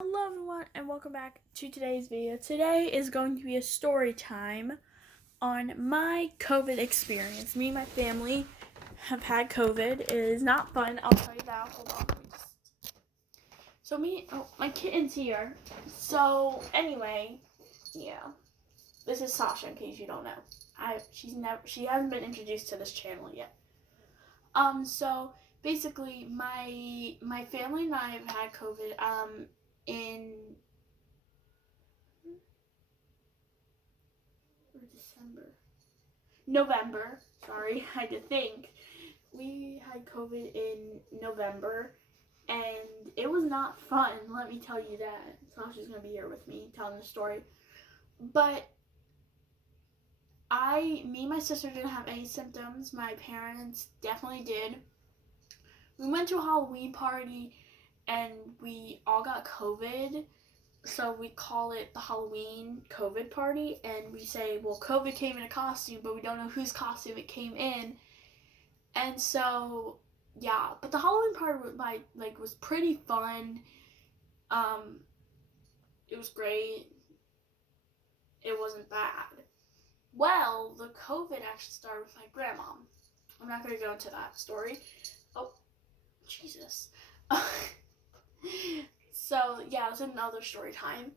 Hello everyone and welcome back to today's video. Today is going to be a story time on my COVID experience. Me and my family have had COVID. It is not fun, I'll tell you that. Hold on. My kitten's here. So anyway, yeah. This is Sasha in case you don't know. She hasn't been introduced to this channel yet. So basically my family and I have had COVID in November. Sorry, I had to think. We had COVID in November, and it was not fun, let me tell you that. Sasha's going to be here with me telling the story. But me and my sister didn't have any symptoms. My parents definitely did. We went to a Halloween party, and we all got COVID. So we call it the Halloween COVID party, and we say, well, COVID came in a costume, but we don't know whose costume it came in. And so, yeah, but the Halloween party was pretty fun. It was great. It wasn't bad. Well, the COVID actually started with my grandma. I'm not going to go into that story. Oh, Jesus. So, yeah, it was another story time.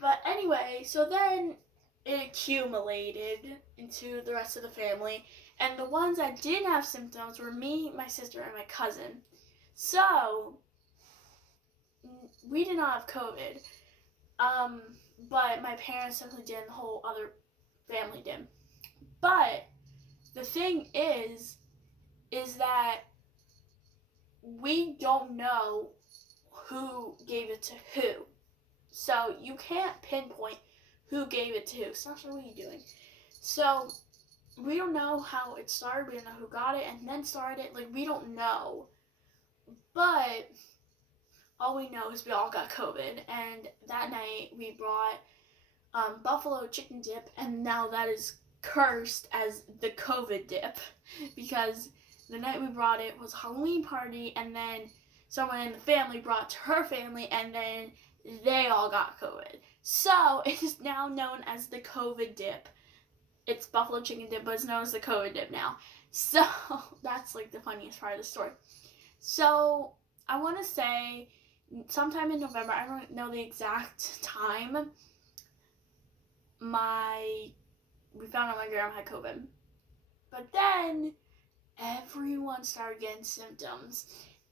But anyway, so then it accumulated into the rest of the family. And the ones that didn't have symptoms were me, my sister, and my cousin. So, we did not have COVID. But my parents definitely did, and the whole other family did. But the thing is that we don't know who gave it to who. So you can't pinpoint who gave it to who. Sasha, what are you doing? So we don't know how it started. We don't know who got it and then started it. We don't know. But all we know is we all got COVID. And that night we brought buffalo chicken dip. And now that is cursed as the COVID dip. Because the night we brought it was a Halloween party. And then someone in the family brought it to her family. And then they all got COVID. So it is now known as the COVID dip. It's buffalo chicken dip, but it's known as the COVID dip now. So that's the funniest part of the story. So I want to say sometime in November, I don't know the exact time, we found out my grandma had COVID. But then everyone started getting symptoms.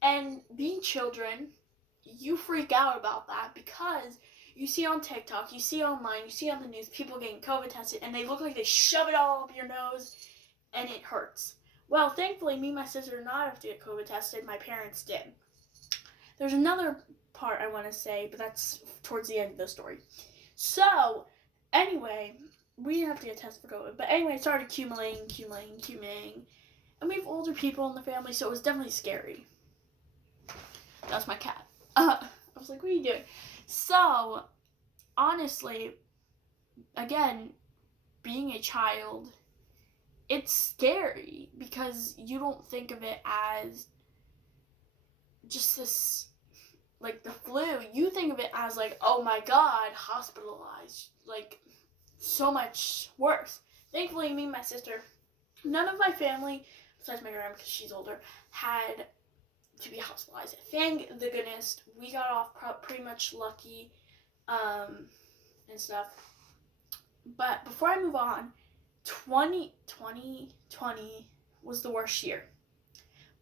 And being children, you freak out about that because you see on TikTok, you see online, you see on the news people getting COVID tested and they look like they shove it all up your nose and it hurts. Well, thankfully, me and my sister did not have to get COVID tested. My parents did. There's another part I want to say, but that's towards the end of the story. So, anyway, we didn't have to get tested for COVID. But anyway, it started accumulating. And we have older people in the family, so it was definitely scary. That's my cat. I was like, what are you doing? So, honestly, again, being a child, it's scary because you don't think of it as just this, the flu. You think of it as oh my God, hospitalized, so much worse. Thankfully, me and my sister, none of my family, besides my grandma because she's older, had to be hospitalized. Thank the goodness, we got off pretty much lucky, and stuff. But before I move on, 2020 was the worst year.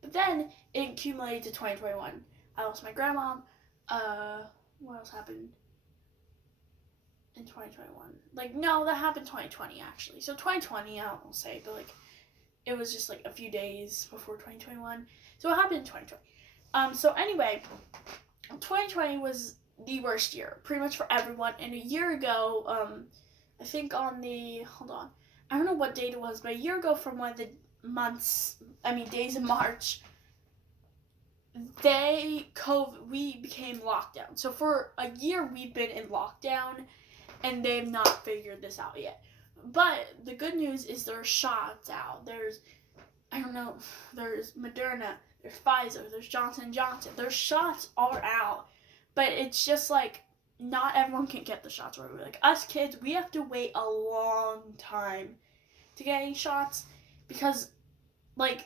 But then it accumulated to 2021. I lost my grandma. What else happened in 2021? No, that happened 2020 actually. So 2020, I don't want to say, but it was just a few days before 2021. So it happened in 2020. So anyway, 2020 was the worst year, pretty much for everyone. And a year ago, I think I don't know what date it was, but a year ago from one of the days in March, we became locked down. So for a year, we've been in lockdown, and they've not figured this out yet. But the good news is there's shots out. There's Moderna, there's Pfizer, there's Johnson & Johnson. Their shots are out. But it's just like not everyone can get the shots right away. Like us kids, we have to wait a long time to get any shots because, like,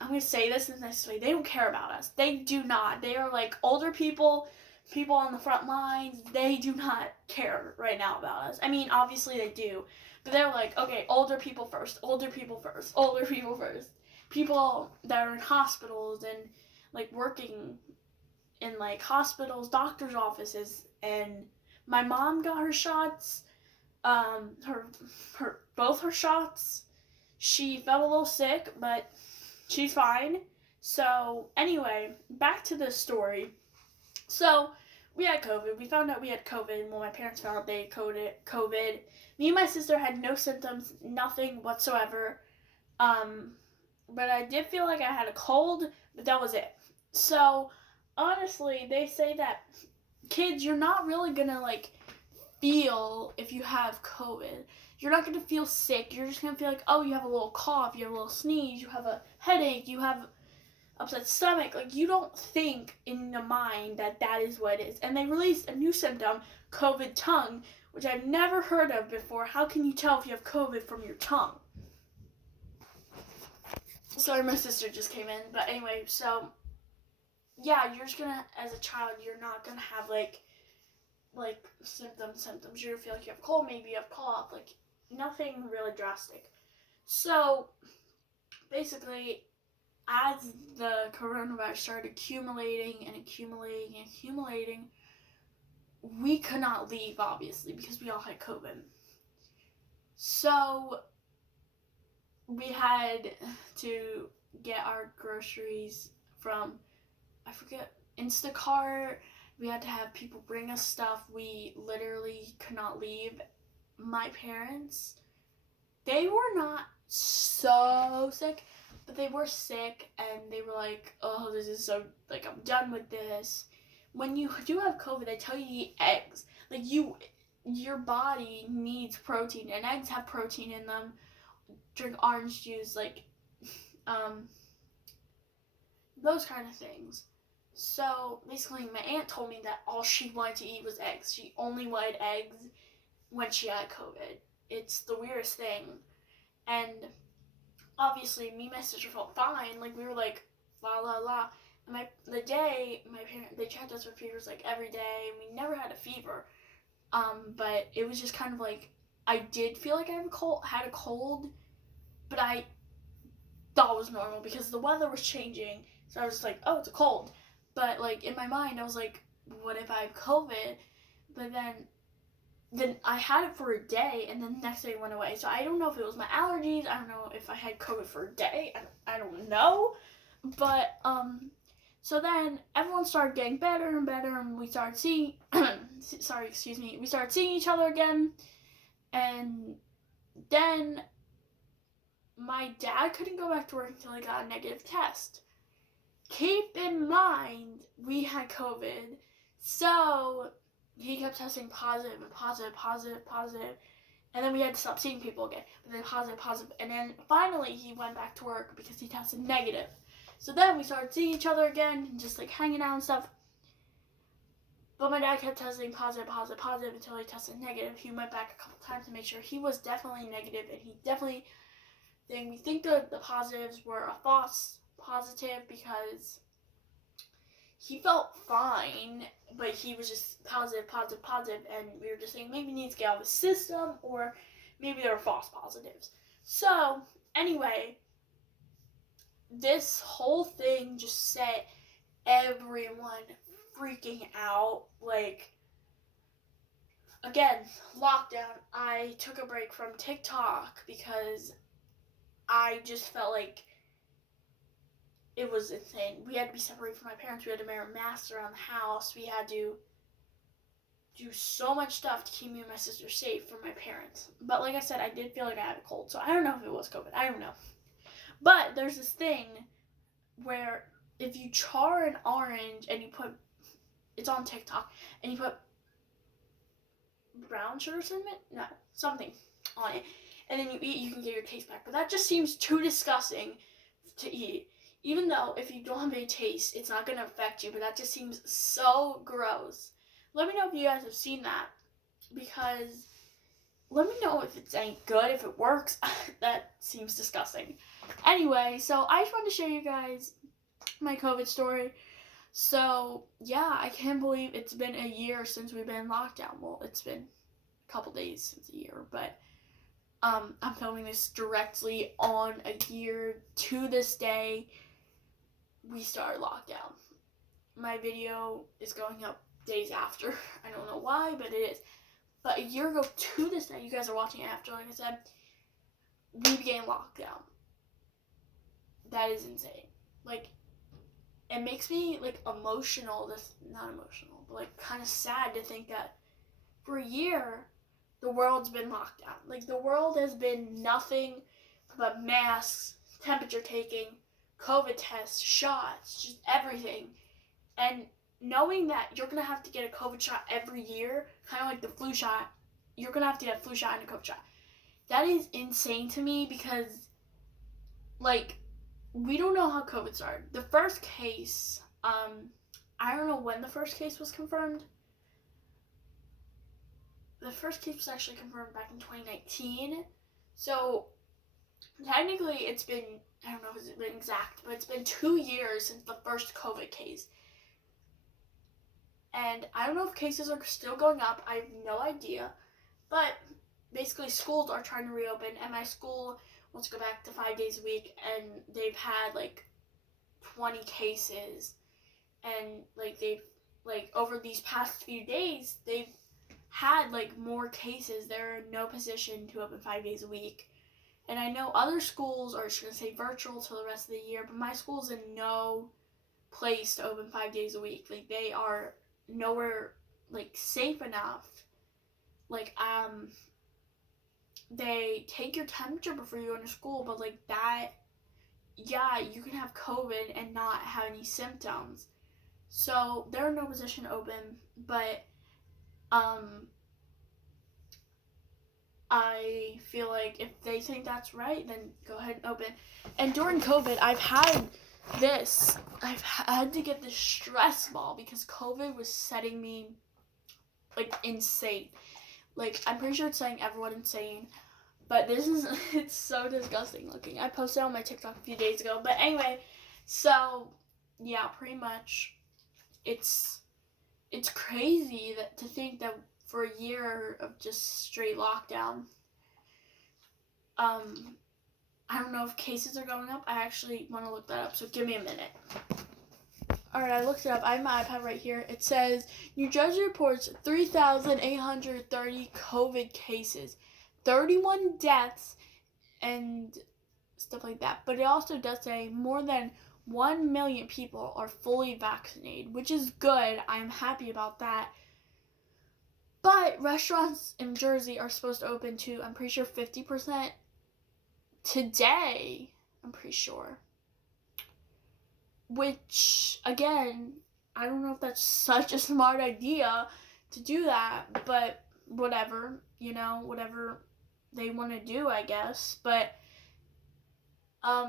I'm gonna say this in this way, they don't care about us. They do not. They are like older people, people on the front lines. They do not care right now about us. I mean, obviously they do, but they're like, okay, older people first, older people first, older people first. People that are in hospitals and like working in like hospitals, doctors' offices, and my mom got her shots. Her both her shots. She felt a little sick, but she's fine. So anyway, back to the story. So we had COVID. We found out we had COVID. Well, my parents found out they had COVID. Me and my sister had no symptoms, nothing whatsoever. But I did feel like I had a cold, but that was it. So honestly, they say that kids, you're not really gonna like feel if you have COVID. You're not gonna feel sick. You're just gonna feel like, oh, you have a little cough, you have a little sneeze, you have a headache, you have upset stomach. Like, you don't think in your mind that that is what it is. And they released a new symptom, COVID tongue, which I've never heard of before. How can you tell if you have COVID from your tongue? Sorry, my sister just came in. But anyway, so yeah, you're just gonna, as a child, you're not gonna have like symptoms. You're gonna feel like you have cold, maybe you have cough, like nothing really drastic. So basically, as the coronavirus started accumulating and accumulating and accumulating, we could not leave, obviously, because we all had COVID. So we had to get our groceries from, I forget, Instacart. We had to have people bring us stuff. We literally could not leave. My parents, they were not so sick, but they were sick, and they were like, oh, this is so, like, I'm done with this. When you do have COVID, they tell you to eat eggs. Like, your body needs protein, and eggs have protein in them. Drink orange juice, like, those kind of things. So, basically, my aunt told me that all she wanted to eat was eggs. She only wanted eggs when she had COVID. It's the weirdest thing. And obviously, me and my sister felt fine. Like, we were like, la la la. And my parents, they checked us for fevers like every day, and we never had a fever. But it was just kind of like, I did feel like I had a cold, but I thought it was normal because the weather was changing. So I was just like, oh, it's a cold. But like in my mind, I was like, what if I have COVID? But then I had it for a day, and then the next day it went away. So I don't know if it was my allergies. I don't know if I had COVID for a day. I don't know. But so then everyone started getting better and better, and we started seeing we started seeing each other again. And then my dad couldn't go back to work until he got a negative test. Keep in mind, we had COVID, so he kept testing positive and positive, and then we had to stop seeing people again. But then positive, and then finally he went back to work because he tested negative. So then we started seeing each other again, and just like hanging out and stuff. But my dad kept testing positive until he tested negative. He went back a couple times to make sure he was definitely negative, and he definitely. Then we think the positives were a false positive because he felt fine, but he was just positive, and we were just saying maybe he needs to get out of the system, or maybe they were false positives. So, anyway, this whole thing just set everyone freaking out. Like, again, lockdown. I took a break from TikTok because I just felt like it was insane. We had to be separated from my parents. We had to wear masks around the house. We had to do so much stuff to keep me and my sister safe from my parents. But like I said, I did feel like I had a cold. So I don't know if it was COVID. I don't know. But there's this thing where if you char an orange and you put, it's on TikTok, and you put brown sugar cinnamon? No, something on it. And then you eat, you can get your taste back. But that just seems too disgusting to eat. even though if you don't have any taste, it's not going to affect you, but that just seems so gross. Let me know if you guys have seen that, because let me know if it's any good, if it works. That seems disgusting. Anyway, so I just wanted to show you guys my COVID story. So, yeah, I can't believe it's been a year since we've been in lockdown. Well, it's been a couple days since a year, but I'm filming this directly on a year to this day we started lockdown. My video is going up days after. I don't know why, but it is. But a year ago to this day, you guys are watching it after, like I said, we began lockdown. That is insane. Like, it makes me, like, emotional. Not emotional, but, like, kind of sad to think that for a year, the world's been locked down. Like, the world has been nothing but masks, temperature taking, COVID tests, shots, just everything. And knowing that you're going to have to get a COVID shot every year, kind of like the flu shot, you're going to have to get a flu shot and a COVID shot. That is insane to me because, like, we don't know how COVID started. The first case, I don't know when the first case was confirmed. The first case was actually confirmed back in 2019. So, technically, it's been, I don't know if it's been exact, but it's been 2 years since the first COVID case. And I don't know if cases are still going up. I have no idea. But basically, schools are trying to reopen, and my school wants to go back to 5 days a week, and they've had, like, 20 cases. And, like, over these past few days, they've had, like, more cases. They're in no position to open 5 days a week. And I know other schools are just going to say virtual till the rest of the year, but my school's in no place to open 5 days a week. Like, they are nowhere, like, safe enough. Like, they take your temperature before you go into school, but, like, that, yeah, you can have COVID and not have any symptoms. So, they're in no position to open, but, I feel like if they think that's right, then go ahead and open. And during COVID, I've had to get this stress ball because COVID was setting me, like, insane. Like, I'm pretty sure it's setting everyone insane, but it's so disgusting looking. I posted it on my TikTok a few days ago, but anyway, so, yeah, pretty much, it's crazy to think that for a year of just straight lockdown, I don't know if cases are going up. I actually want to look that up, so give me a minute. Alright, I looked it up. I have my iPad right here. It says, New Jersey reports 3,830 COVID cases, 31 deaths, and stuff like that. But it also does say more than 1 million people are fully vaccinated, which is good. I'm happy about that. But restaurants in Jersey are supposed to open to, I'm pretty sure, 50% today. I'm pretty sure. Which, again, I don't know if that's such a smart idea to do that, but whatever, whatever they want to do, I guess. But,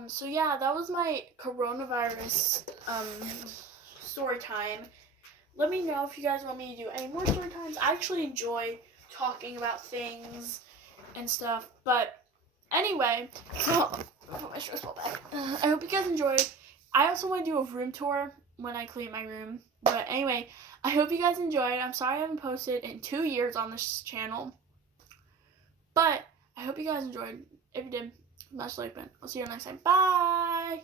so yeah, that was my coronavirus, story time. Let me know if you guys want me to do any more story times. I actually enjoy talking about things and stuff. But anyway, I'll put my stress ball back. I hope you guys enjoyed. I also want to do a room tour when I clean my room. But anyway, I hope you guys enjoyed. I'm sorry I haven't posted in 2 years on this channel. But I hope you guys enjoyed. If you did, smash the like button. I'll see you next time. Bye!